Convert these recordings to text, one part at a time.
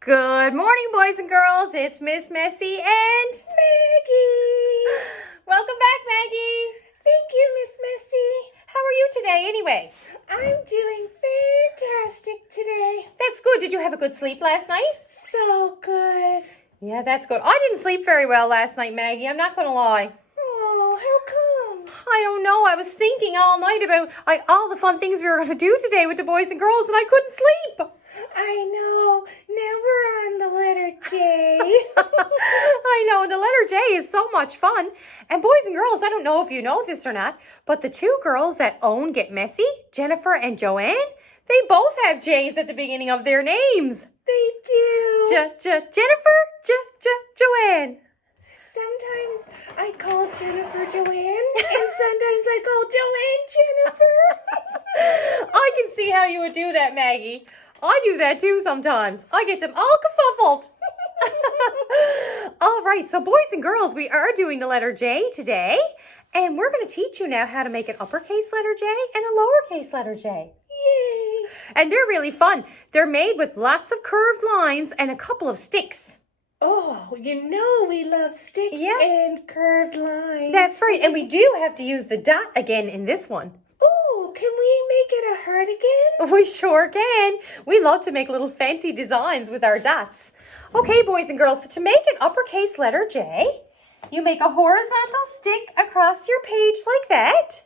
Good morning, boys and girls. It's Miss Messy and Maggie! welcome back, Maggie. Thank you, Miss Messy. How are you today anyway? I'm doing fantastic today. That's good. Did you have a good sleep last night? So good. Yeah, that's good. I didn't sleep very well last night, Maggie. I'm not going to lie. Oh, how come? I don't know. I was thinking all night about all the fun things we were going to do today with the boys and girls, and I couldn't sleep. I know. Now we're on the letter J. I know. The letter J is so much fun. And boys and girls, I don't know if you know this or not, but the two girls that own Get Messy, Jennifer and Joanne, they both have J's at the beginning of their names. They do. Jennifer, Joanne. Sometimes I call Jennifer Joanne, and sometimes I call Joanne Jennifer. I can see how you would do that, Maggie. I do that too sometimes. I get them all kerfuffled. All right, so boys and girls, we are doing the letter J today, and we're going to teach you now how to make an uppercase letter J and a lowercase letter J. Yay! And they're really fun. They're made with lots of curved lines and a couple of sticks. Oh, you know we love sticks and curved lines. That's right, and we do have to use the dot again in this one. Oh, can we make it a heart again? We sure can. We love to make little fancy designs with our dots. Okay, boys and girls, so to make an uppercase letter J, you make a horizontal stick across your page like that.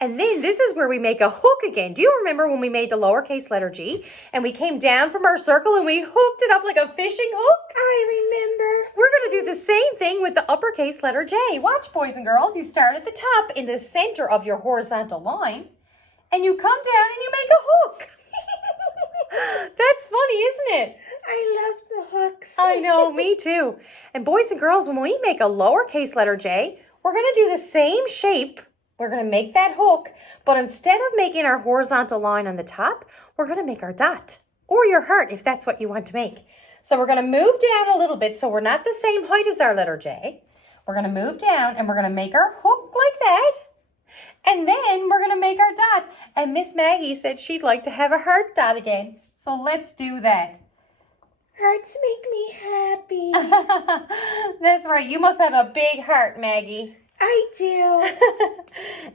And then this is where we make a hook again. Do you remember when we made the lowercase letter G and we came down from our circle and we hooked it up like a fishing hook? I remember. We're going to do the same thing with the uppercase letter J. Watch, boys and girls. You start at the top in the center of your horizontal line and you come down and you make a hook. That's funny, isn't it? I love the hooks. I know, me too. And boys and girls, when we make a lowercase letter J, we're going to do the same shape. We're going to make that hook, but instead of making our horizontal line on the top, we're going to make our dot or your heart if that's what you want to make. So we're going to move down a little bit so we're not the same height as our letter J. We're going to move down and we're going to make our hook like that. And then we're going to make our dot. And Miss Maggie said she'd like to have a heart dot again. So let's do that. Hearts make me happy. That's right. You must have a big heart, Maggie. I do.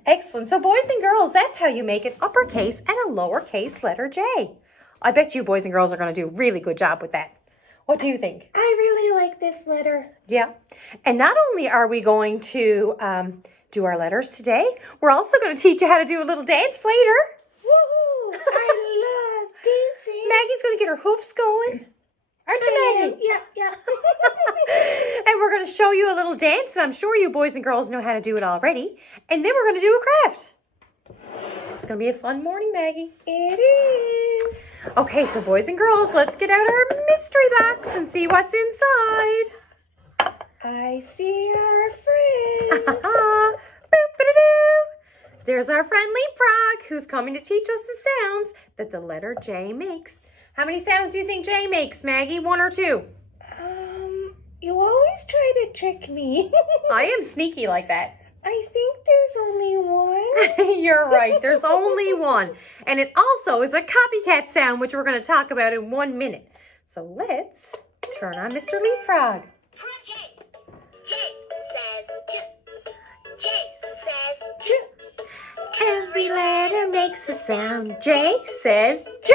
Excellent. So boys and girls, that's how you make an uppercase and a lowercase letter J. I bet you boys and girls are going to do a really good job with that. What do you think? I really like this letter. Yeah. And not only are we going to do our letters today, we're also going to teach you how to do a little dance later. Woohoo! I love dancing. Maggie's going to get her hoofs going. Aren't you, Maggie? Yeah. And we're going to show you a little dance, and I'm sure you boys and girls know how to do it already. And then we're going to do a craft. It's going to be a fun morning, Maggie. It is. Okay, so boys and girls, let's get out our mystery box and see what's inside. I see our friend. Boop-a-da-doo. There's our friend Leapfrog, who's coming to teach us the sounds that the letter J makes. How many sounds do you think J makes, Maggie? 1 or 2? You always try to trick me. I am sneaky like that. I think there's only one. You're right. There's only one. And it also is a copycat sound, which we're going to talk about in 1 minute. So let's turn on Mr. Leapfrog. Every letter makes a sound. J says J.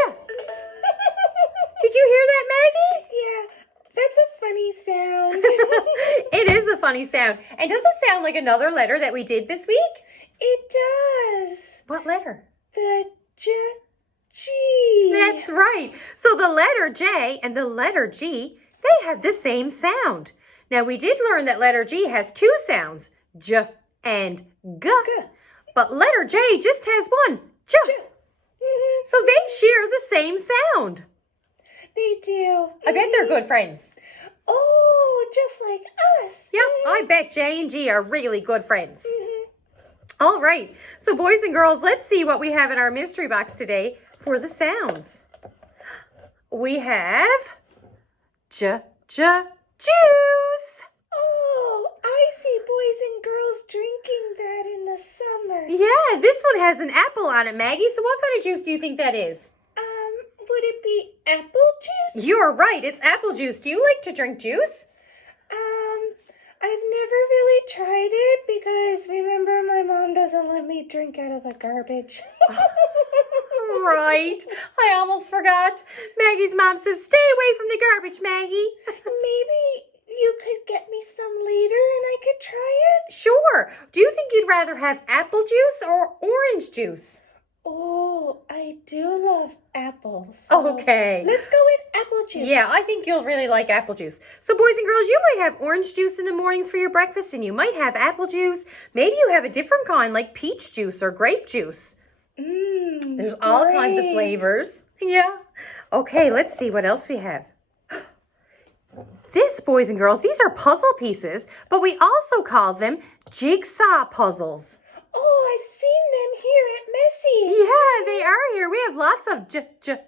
Did you hear that, Maggie? Yeah, that's a funny sound. It is a funny sound. And does it sound like another letter that we did this week? It does. What letter? The G. That's right. So the letter J and the letter G, they have the same sound. Now, we did learn that letter G has 2 sounds, J and G. But letter J just has one, J. So they share the same sound. They do. I bet they're good friends. Oh, just like us. Yep, I bet J and G are really good friends. All right, so boys and girls, let's see what we have in our mystery box today for the sounds. We have juice. Oh, I see boys and girls drinking that in the summer. Yeah, this one has an apple on it, Maggie. So what kind of juice do you think that is? Would it be apple juice You're right. It's apple juice. Do you like to drink juice? I've never really tried it because remember my mom doesn't let me drink out of the garbage. Right. I almost forgot. Maggie's mom says, stay away from the garbage, Maggie. Maybe you could get me some later and I could try it? Sure. Do you think you'd rather have apple juice or orange juice? Oh, I do love apples. Okay. Let's go with apple juice. Yeah, I think you'll really like apple juice. So boys and girls, you might have orange juice in the mornings for your breakfast and you might have apple juice. Maybe you have a different kind like peach juice or grape juice. There's all kinds of flavors. Yeah. Okay, let's see what else we have. This, boys and girls, these are puzzle pieces, but we also call them jigsaw puzzles. Oh, I've seen them here at Messy. Yeah, they are here. We have lots of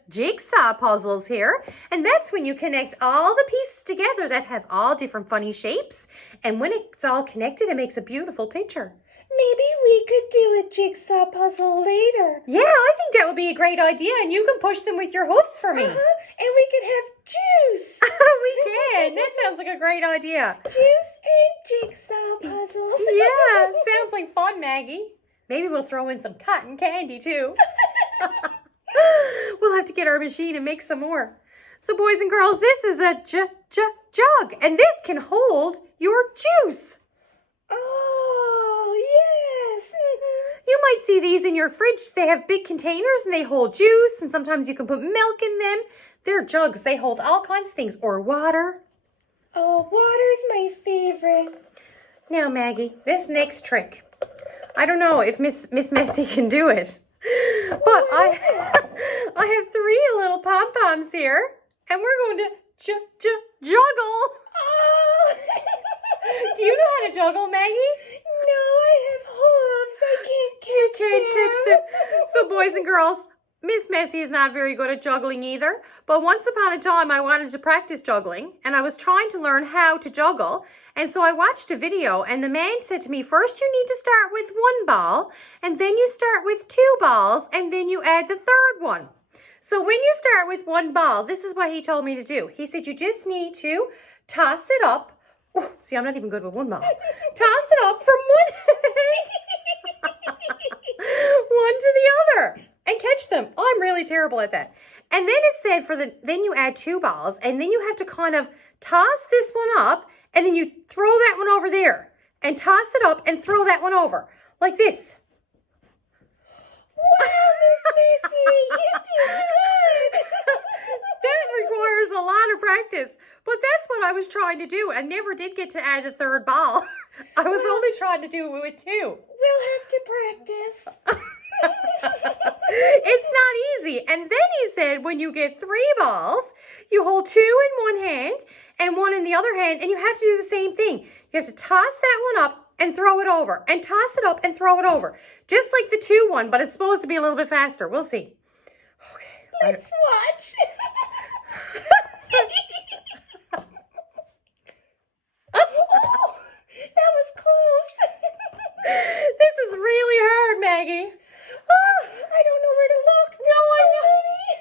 jigsaw puzzles here. And that's when you connect all the pieces together that have all different funny shapes. And when it's all connected, it makes a beautiful picture. Maybe we could do a jigsaw puzzle later. Yeah, I think that would be a great idea. And you can push them with your hoofs for me. And we could have juice. We can. That sounds like a great idea. Juice and jigsaw puzzles. Yeah, sounds like fun, Maggie. Maybe we'll throw in some cotton candy, too. We'll have to get our machine and make some more. So, boys and girls, this is a jug, and this can hold your juice. Oh, yes. You might see these in your fridge. They have big containers, and they hold juice, and sometimes you can put milk in them. They're jugs. They hold all kinds of things, or water. Oh, water's my favorite. Now, Maggie, this next trick. I don't know if Miss Messy can do it, but I have 3 little pom-poms here, and we're going to juggle. Oh. Do you know how to juggle, Maggie? No, I have hooves. I can't catch them. So, boys and girls, Miss Messy is not very good at juggling either, but once upon a time I wanted to practice juggling, and I was trying to learn how to juggle. And so I watched a video, and the man said to me, first you need to start with 1 ball, and then you start with 2 balls, and then you add the 3rd one. So when you start with 1 ball, this is what he told me to do. He said you just need to toss it up. Oh, see, I'm not even good with 1 ball. Toss it up from one to the other, and catch them. Oh, I'm really terrible at that. And then it said then you add 2 balls, and then you have to kind of toss this one up, and then you throw that one over there, and toss it up and throw that one over, like this. Wow, Miss Missy, you did good. That requires a lot of practice, but that's what I was trying to do. I never did get to add a 3rd ball. I was only trying to do it with 2. We'll have to practice. It's not easy. And then he said when you get 3 balls, you hold 2 in one hand and 1 in the other hand, and you have to do the same thing. You have to toss that one up and throw it over, and toss it up and throw it over. Just like the 2 one, but it's supposed to be a little bit faster. We'll see. Okay. Let's watch. Oh, that was close. This is really hard, Maggie. I don't know where to look. No, I know. Many.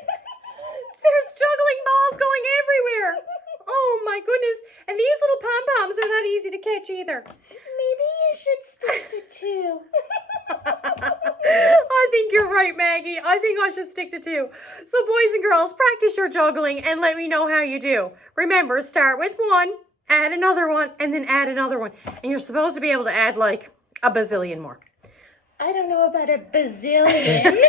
There's juggling balls going everywhere. Oh, my goodness. And these little pom-poms are not easy to catch either. Maybe you should stick to 2. I think you're right, Maggie. I think I should stick to 2. So, boys and girls, practice your juggling and let me know how you do. Remember, start with 1, add another one, and then add another one. And you're supposed to be able to add like a bazillion more. I don't know about a bazillion.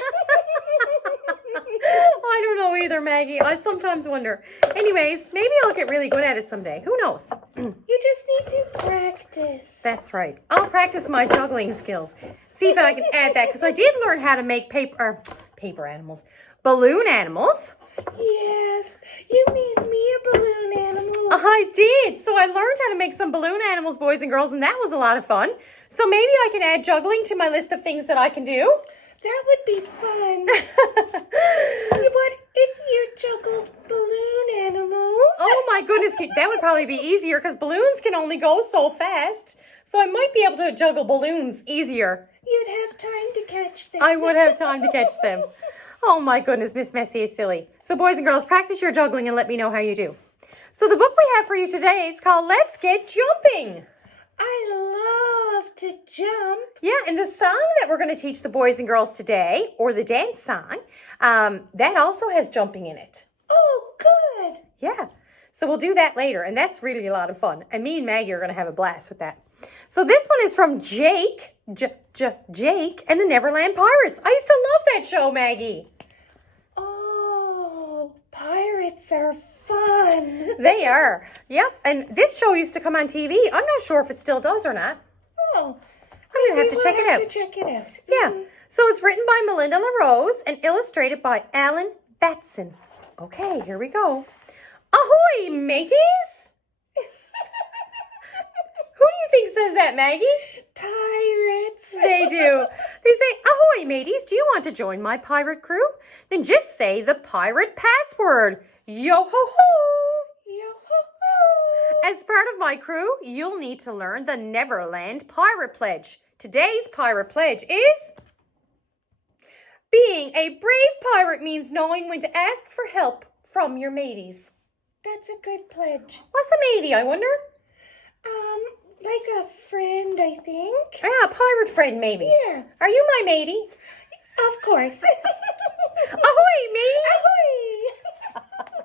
I don't know either, Maggie. I sometimes wonder. Anyways, maybe I'll get really good at it someday. Who knows? You just need to practice. That's right. I'll practice my juggling skills. See if I can add that, because I did learn how to make balloon animals. Yes, you made me a balloon animal. I did. So I learned how to make some balloon animals, boys and girls, and that was a lot of fun. So maybe I can add juggling to my list of things that I can do. That would be fun. What if you juggled balloon animals? Oh my goodness, that would probably be easier because balloons can only go so fast. So I might be able to juggle balloons easier. You'd have time to catch them. I would have time to catch them. Oh my goodness, Miss Messy is silly. So boys and girls, practice your juggling and let me know how you do. So the book we have for you today is called Let's Get Jumping. I love to jump. Yeah, and the song that we're going to teach the boys and girls today, or the dance song, that also has jumping in it. Oh, good. Yeah, so we'll do that later, and that's really a lot of fun. And me and Maggie are going to have a blast with that. So this one is from Jake, Jake and the Neverland Pirates. I used to love that show, Maggie. Oh, pirates are fun. They are. Yep, and this show used to come on TV. I'm not sure if it still does or not. Oh, I'm going to have to check it out. check it out. Yeah, so it's written by Melinda LaRose and illustrated by Alan Batson. Okay, here we go. Ahoy, mateys! Who do you think says that, Maggie? Pirates. They do. They say, ahoy, mateys, do you want to join my pirate crew? Then just say the pirate password. Yo-ho-ho! Yo-ho-ho. As part of my crew, you'll need to learn the Neverland Pirate Pledge. Today's pirate pledge is... Being a brave pirate means knowing when to ask for help from your mateys. That's a good pledge. What's a matey, I wonder? Like a friend, I think. Ah, a pirate friend, maybe. Yeah. Are you my matey? Of course. Ahoy, mateys! Ahoy!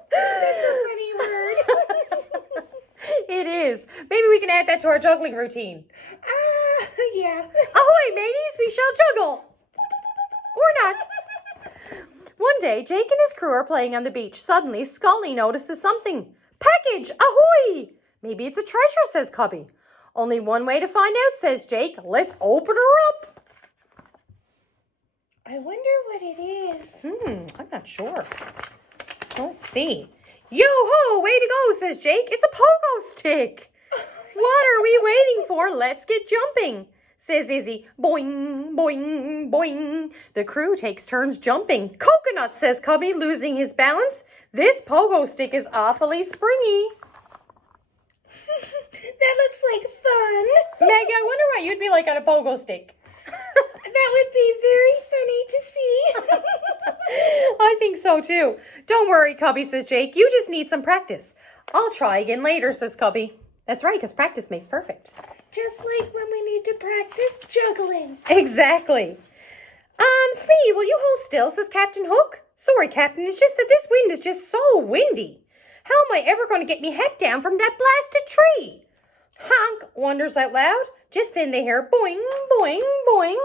That's a funny word. It is. Maybe we can add that to our juggling routine. Yeah. Ahoy, mateys, we shall juggle. Or not. One day, Jake and his crew are playing on the beach. Suddenly, Scully notices something. Package, ahoy! Maybe it's a treasure, says Cubby. Only one way to find out, says Jake. Let's open her up. I wonder what it is. I'm not sure. Let's see. Yo-ho, way to go, says Jake. It's a pogo stick. What are we waiting for? Let's get jumping, says Izzy. Boing, boing, boing. The crew takes turns jumping. Coconut, says Cubby, losing his balance. This pogo stick is awfully springy. That looks like fun. Maggie, I wonder what you'd be like on a pogo stick. That would be very funny to see. I think so too. Don't worry, Cubby, says Jake. You just need some practice. I'll try again later, says Cubby. That's right, because practice makes perfect. Just like when we need to practice juggling. Exactly. Smee, will you hold still, says Captain Hook. Sorry, Captain, it's just that this wind is just so windy. How am I ever going to get me hat down from that blasted tree? Honk wonders out loud. Just then they hear boing, boing, boing.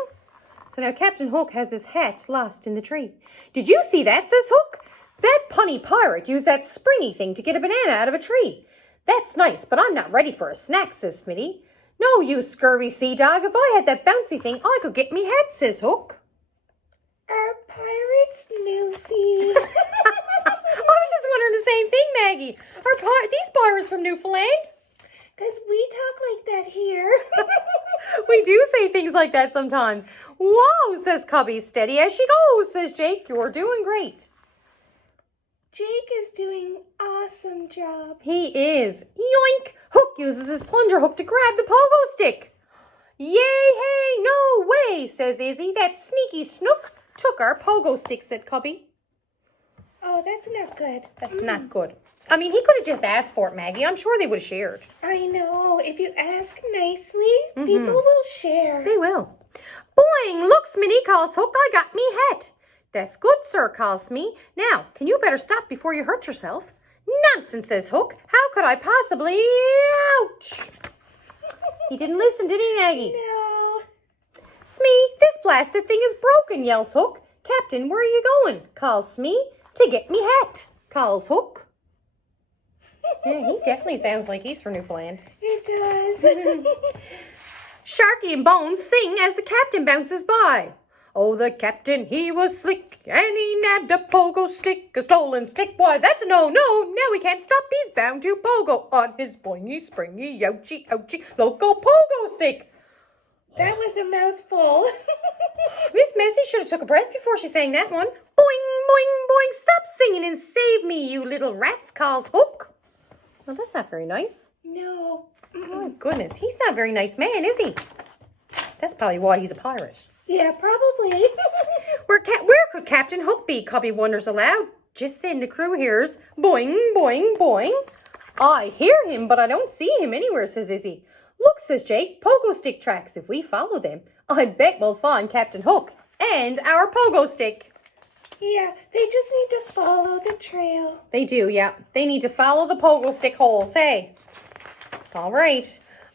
So now Captain Hook has his hat lost in the tree. Did you see that, says Hook? That punny pirate used that springy thing to get a banana out of a tree. That's nice, but I'm not ready for a snack, says Smitty. No, you scurvy sea dog. If I had that bouncy thing, I could get me hat, says Hook. Are pirates newfie? I was just wondering the same thing, Maggie. Are these pirates from Newfoundland? Because we talk like that here. We do say things like that sometimes. Whoa, says Cubby. Steady as she goes, says Jake. You're doing great. Jake is doing awesome job. He is. Yoink! Hook uses his plunger hook to grab the pogo stick. Yay, hey, no way, says Izzy. That sneaky snook took our pogo stick, said Cubby. Oh, that's not good. That's not good. I mean, he could have just asked for it, Maggie. I'm sure they would have shared. I know. If you ask nicely, people will share. They will. Boing! Look, Smitty, calls Hook. I got me hat. That's good, sir, calls Smee. Now, can you better stop before you hurt yourself? Nonsense, says Hook. How could I possibly... Ouch! He didn't listen, did he, Maggie? No. Smee, this blasted thing is broken, yells Hook. Captain, where are you going? Calls Smee. To get me hat, calls Hook. Yeah, he definitely sounds like he's from Newfoundland. It does. Sharky and Bones sing as the captain bounces by. Oh, the captain, he was slick, and he nabbed a pogo stick, a stolen stick. Why, that's a no-no. Now he can't stop. He's bound to pogo on his boingy, springy, ouchie, ouchie, loco pogo stick. That was a mouthful. Miss Messy should have took a breath before she sang that one. Boing, boing, boing. Stop singing and save me, you little rats, calls Hook. Well, that's not very nice. No. Oh, my goodness. He's not a very nice man, is he? That's probably why he's a pirate. Yeah, probably. Where could Captain Hook be? Cubby wonders aloud. Just then the crew hears boing, boing, boing. I hear him, but I don't see him anywhere, says Izzy. Look, says Jake, pogo stick tracks. If we follow them, I bet we'll find Captain Hook and our pogo stick. Yeah, they just need to follow the trail. They do, yeah. They need to follow the pogo stick holes, hey? All right.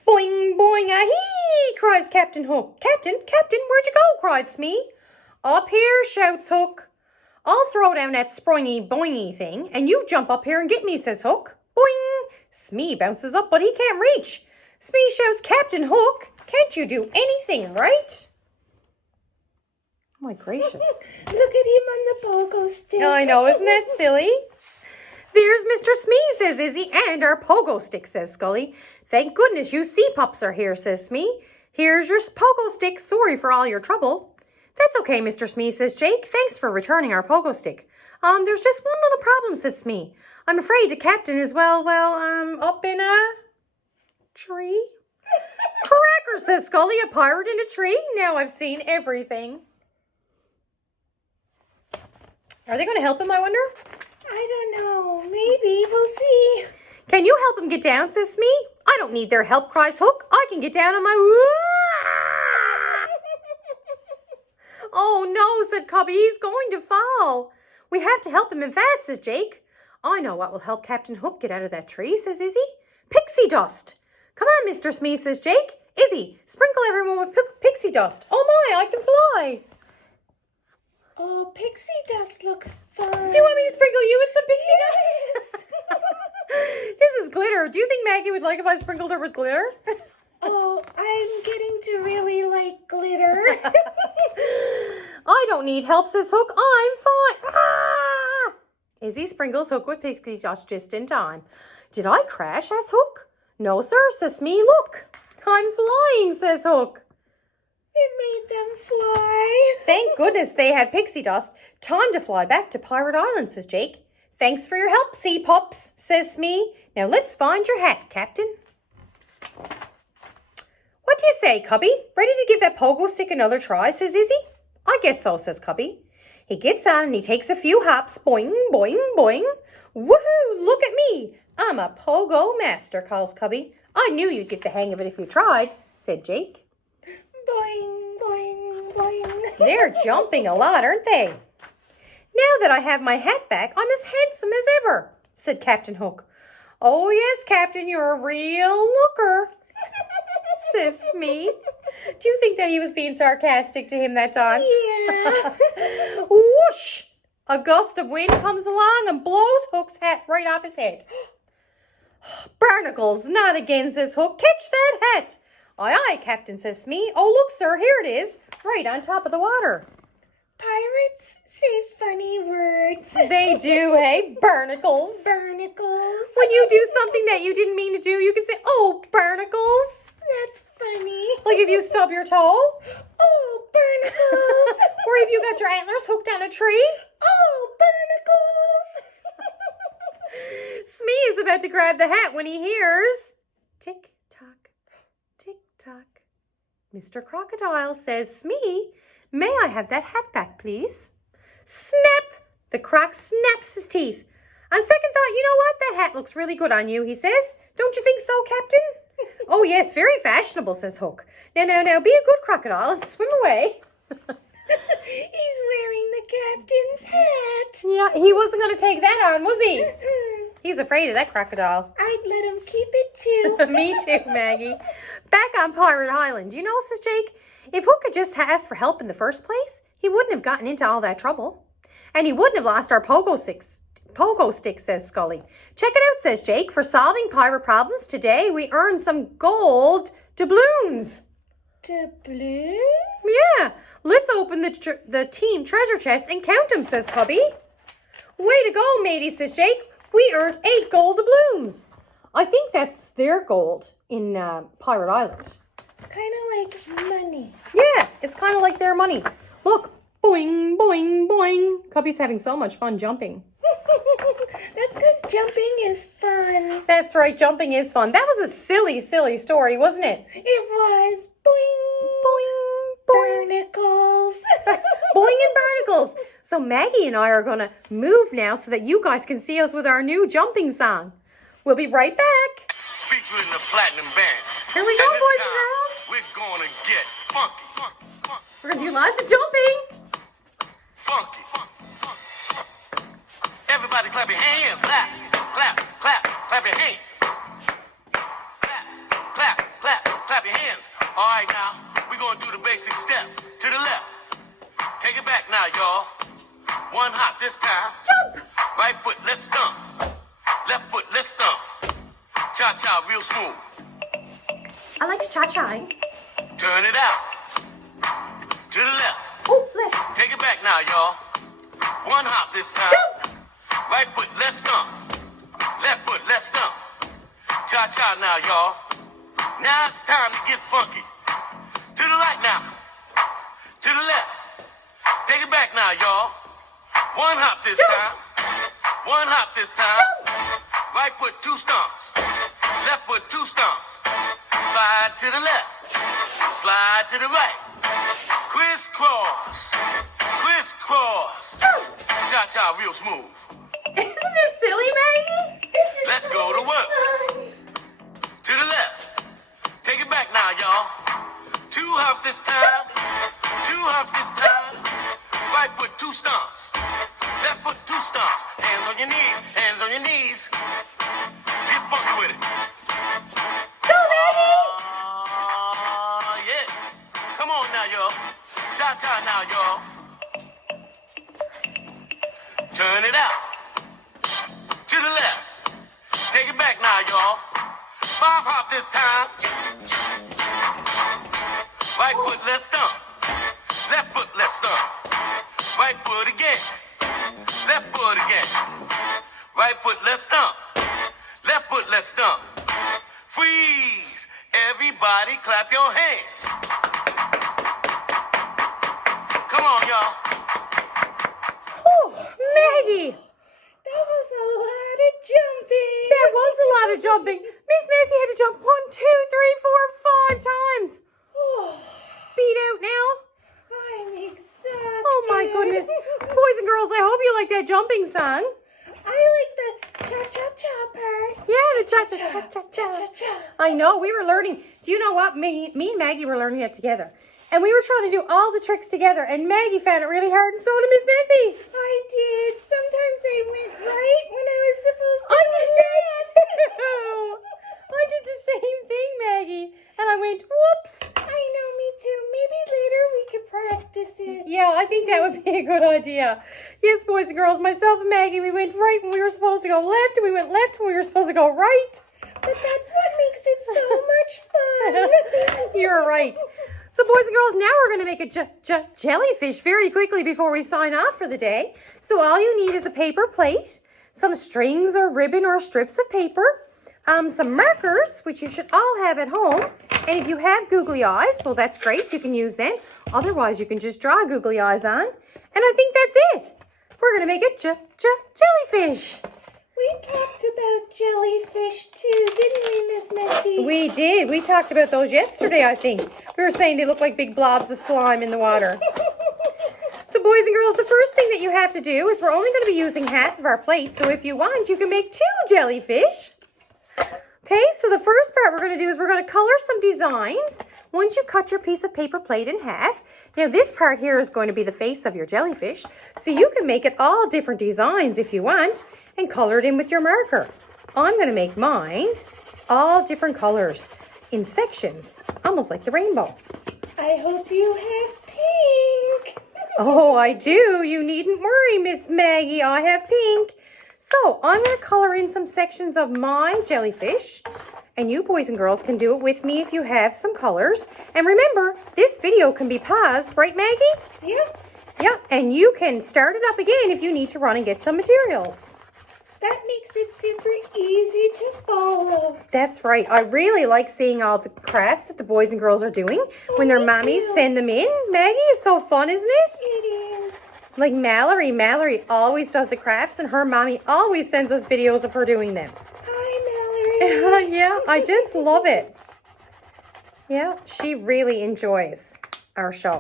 Boing, boing, ahee, cries Captain Hook. Captain, where'd you go? Cried Smee. Up here, shouts Hook. I'll throw down that springy boingy thing, and you jump up here and get me, says Hook. Boing! Smee bounces up, but he can't reach. Smee shouts, Captain Hook, can't you do anything right? Oh my gracious. Look at him on the pogo stick. I know, isn't that silly? There's Mr. Smee, says Izzy, and our pogo stick, says Scully. Thank goodness you sea pups are here, says Smee. Here's your pogo stick. Sorry for all your trouble. That's okay, Mr. Smee, says Jake. Thanks for returning our pogo stick. There's just one little problem, said Smee. I'm afraid the captain is, up in a tree. Cracker, says Scully, a pirate in a tree. Now I've seen everything. Are they going to help him, I wonder? I don't know. Maybe. We'll see. Can you help him get down, says Smee? I don't need their help, cries Hook. I can get down on my... Oh, no, said Cubby. He's going to fall. We have to help him in fast, says Jake. I know what will help Captain Hook get out of that tree, says Izzy. Pixie dust. Come on, Mr. Smee, says Jake. Izzy, sprinkle everyone with pixie dust. Oh, my, I can fly. Oh, pixie dust looks fun. Do you want me to sprinkle you with some pixie dust? This is glitter. Do you think Maggie would like if I sprinkled her with glitter? Oh, I'm getting to really like glitter. I don't need help, says Hook. I'm fine. Ah! Izzy sprinkles Hook with pixie dust just in time. Did I crash, asks Hook. No, sir, says Smee. Look, I'm flying, says Hook. It made them fly. Thank goodness they had pixie dust. Time to fly back to Pirate Island, says Jake. Thanks for your help, sea pups, says Smee. Now let's find your hat, Captain. What do you say, Cubby? Ready to give that pogo stick another try, says Izzy. I guess so, says Cubby. He gets on and he takes a few hops. Boing, boing, boing. Woohoo, look at me. I'm a pogo master, calls Cubby. I knew you'd get the hang of it if you tried, said Jake. Boing, boing, boing. They're jumping a lot, aren't they? Now that I have my hat back, I'm as handsome as ever, said Captain Hook. Oh, yes, Captain, you're a real looker, says Smee. Do you think that he was being sarcastic to him that time? Yeah. Whoosh! A gust of wind comes along and blows Hook's hat right off his head. Barnacles, not again, says Hook. Catch that hat. Aye, aye, Captain, says Smee. Oh, look, sir, here it is, right on top of the water. Pirates say funny words. They do, hey? Barnacles. Barnacles. When you do something that you didn't mean to do, you can say, oh, barnacles. That's funny. Like if you stub your toe. Oh, barnacles. Or if you got your antlers hooked on a tree. Oh, barnacles. Smee is about to grab the hat when he hears tick-tock, tick-tock. Mr. Crocodile says, Smee, may I have that hat back, please? Snap! The croc snaps his teeth. On second thought, you know what? That hat looks really good on you, he says. Don't you think so, Captain? Oh, yes, very fashionable, says Hook. Now, be a good crocodile and swim away. He's wearing the captain's hat. Yeah, he wasn't going to take that on, was he? Mm-mm. He's afraid of that crocodile. I'd let him keep it too. Me too, Maggie. Back on Pirate Island, you know, says Jake, if Hook had just asked for help in the first place, he wouldn't have gotten into all that trouble. And he wouldn't have lost our pogo stick, says Scully. Check it out, says Jake. For solving pirate problems today, we earned some gold doubloons. Doubloons? Yeah, let's open the team treasure chest and count them, says Cubby. Way to go, matey, says Jake. We earned 8 gold doubloons. I think that's their gold in Pirate Island. Kind of like money. Yeah, it's kind of like their money. Look, boing, boing, boing. Cubby's having so much fun jumping. That's because jumping is fun. That's right, jumping is fun. That was a silly, silly story, wasn't it? It was. Boing. Boing. Barnacles. Boing and barnacles. So Maggie and I are going to move now so that you guys can see us with our new jumping song. We'll be right back. Featuring the Platinum Band. Here we go, And this boys and time, girls. we're gonna get funky. We're going to do lots of jumping. Funky. Everybody clap your hands. Clap, clap, clap, clap your hands. Clap, clap, clap, clap your hands. All right, now, we're gonna do the basic step. To the left. Take it back now, y'all. One hop this time. Jump. Right foot, let's stomp. Left foot, let's stomp. Cha-cha, real smooth. I like to cha-cha. Turn it out. To the left. Oh, left. Take it back now, y'all. One hop this time. Jump. Right foot, let's stomp. Left foot, let's stomp. Cha-cha now, y'all. Now it's time to get funky. To the right now. To the left. Take it back now, y'all. One hop this time. One hop this time. Right foot, two stomps. Left foot, two stomps. Slide to the left. Slide to the right. Crisscross. Crisscross. Cha-cha real smooth. Isn't this silly, Maggie? Let's go to work. To the left. Take it back now, y'all. Two hops this time. Two hops this time. Right foot, two stomps. Left foot, two stomps. Hands on your knees. Hands on your knees. Get funky with it. Go, Maggie. Yeah. Come on now, y'all. Cha-cha now, y'all. Turn it out. To the left. Take it back now, y'all. Five hop this time. Right foot, let's stomp. Left foot, let's stomp. Right foot again. Left foot again. Right foot, let's stomp. Left foot, let's stomp. Freeze. Everybody clap your hands. Come on, y'all. Oh, Maggie. That was a lot of jumping. There was a lot of jumping. Miss Massey had to jump 1, 2, 3, 4, 5 times. Oh, Beat out now. I'm exhausted. Oh my goodness. Boys and girls, I hope you like that jumping song. I like the cha-cha-cha part. Yeah, the cha-cha-cha-cha-cha. Cha-cha-cha. I know, we were learning. Do you know what? Me and Maggie were learning it together. And we were trying to do all the tricks together. And Maggie found it really hard, and so did Miss Massey. I did. Sometimes I went right when I was supposed to I go did left. that too. I did the same thing, Maggie. And I went, whoops. I know, me too. Maybe later we could practice it. Yeah, I think that would be a good idea. Yes, boys and girls, myself and Maggie, we went right when we were supposed to go left, and we went left when we were supposed to go right. But that's what makes it so much fun. You're right. So, boys and girls, now we're going to make a jellyfish very quickly before we sign off for the day. So all you need is a paper plate, some strings or ribbon or strips of paper, some markers, which you should all have at home. And if you have googly eyes, well, that's great. You can use them. Otherwise, you can just draw googly eyes on. And I think that's it. We're going to make a jellyfish. We talked about jellyfish too, didn't we, Miss Messy? We did. We talked about those yesterday, I think. We were saying they look like big blobs of slime in the water. So, boys and girls, the first thing that you have to do is we're only going to be using half of our plate. So if you want, you can make 2 jellyfish. Okay, so the first part we're going to do is we're going to color some designs. Once you cut your piece of paper plate in half, now this part here is going to be the face of your jellyfish. So you can make it all different designs if you want and color it in with your marker. I'm going to make mine all different colors in sections, almost like the rainbow. I hope you have pink. Oh, I do. You needn't worry, Miss Maggie. I have pink. So I'm going to color in some sections of my jellyfish. And you boys and girls can do it with me if you have some colors. And remember, this video can be paused, right, Maggie? Yep, Yeah, and you can start it up again if you need to run and get some materials. that makes it super easy to follow. That's right. I really like seeing all the crafts that the boys and girls are doing when their me mommies too. send them in. Maggie, it's so fun, isn't it? It is. Like Mallory always does the crafts and her mommy always sends us videos of her doing them. Hi, Mallory. Yeah, I just love it. Yeah, she really enjoys our show.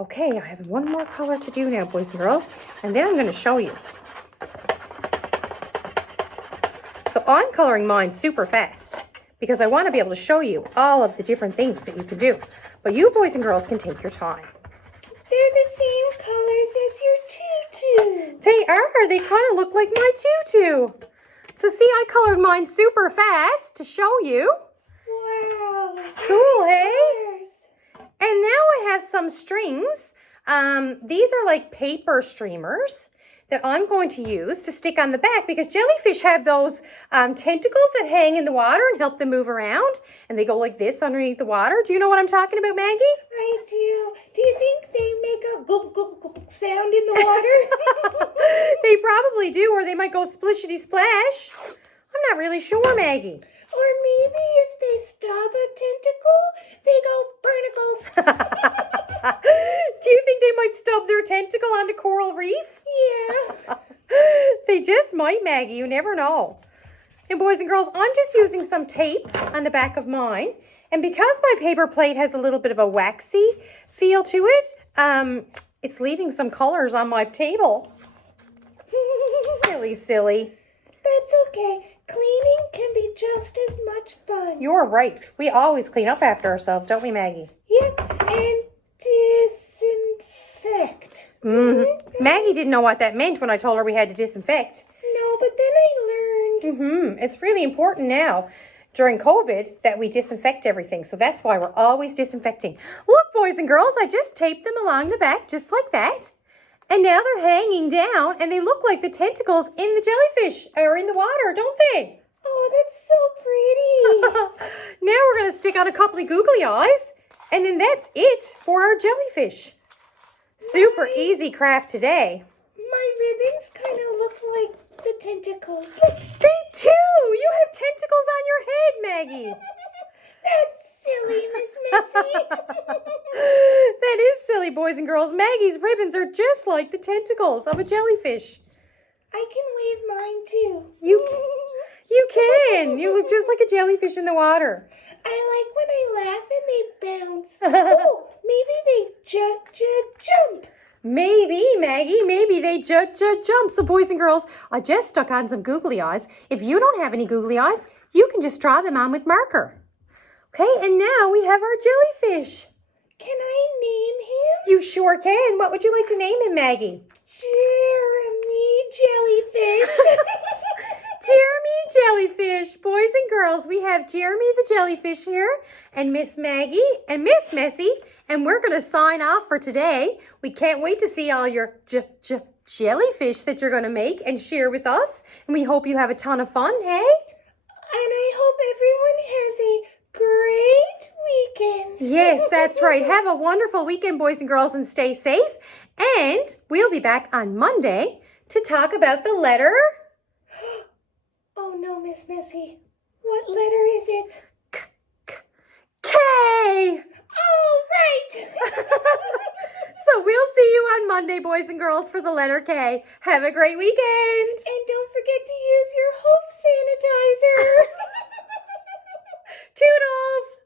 Okay, I have one more color to do now, boys and girls, and then I'm going to show you. So I'm coloring mine super fast because I want to be able to show you all of the different things that you can do. But you boys and girls can take your time. They're the same colors as your tutu. They are. They kind of look like my tutu. So see, I colored mine super fast to show you. Wow. Cool, nice hey? colors. And now I have some strings. These are like paper streamers that I'm going to use to stick on the back because jellyfish have those tentacles that hang in the water and help them move around. And they go like this underneath the water. Do you know what I'm talking about, Maggie? I do. Do you think they make a gulp, gulp, gulp sound in the water? They probably do, or they might go splishity splash. I'm not really sure, Maggie. Or maybe if they stop a tentacle, they go barnacles. Do you think they might stub their tentacle onto coral reef? Yeah. They just might, Maggie. You never know. And boys and girls, I'm just using some tape on the back of mine. And because my paper plate has a little bit of a waxy feel to it, it's leaving some colors on my table. Silly. That's okay. Cleaning can be just as much fun. You're right. We always clean up after ourselves, don't we, Maggie? Yep. And disinfect. Maggie didn't know what that meant when I told her we had to disinfect. No, but then I learned. It's really important now during COVID that we disinfect everything. So that's why we're always disinfecting. Look, boys and girls, I just taped them along the back just like that. And now they're hanging down and they look like the tentacles in the jellyfish or in the water, don't they? Oh, that's so pretty. Now we're going to stick on a couple of googly eyes and then that's it for our jellyfish. Super easy craft today. My ribbons kind of look like the tentacles. They do! You have tentacles on your head, Maggie. That's silly, Miss Missy. That is silly, boys and girls. Maggie's ribbons are just like the tentacles of a jellyfish. I can wave mine too. You can. You look just like a jellyfish in the water. I like when I laugh and they bounce. Oh, maybe they jump. Maybe, Maggie, maybe they jump. So, boys and girls, I just stuck on some googly eyes. If you don't have any googly eyes, you can just draw them on with marker. Okay, and now we have our jellyfish. Can I name him? You sure can. What would you like to name him, Maggie? Jeremy Jellyfish. Jeremy Jellyfish. Boys and girls, we have Jeremy the Jellyfish here and Miss Maggie and Miss Missy, and we're going to sign off for today. We can't wait to see all your jellyfish that you're going to make and share with us, and we hope you have a ton of fun, hey? And I hope everyone has a great weekend. Yes, that's right. Have a wonderful weekend, boys and girls, and stay safe. And we'll be back on Monday to talk about the letter... Oh no, Miss Missy. What letter is it? K! Oh, right! So we'll see you on Monday, boys and girls, for the letter K. Have a great weekend! And don't forget to use your hoof sanitizer. Toodles!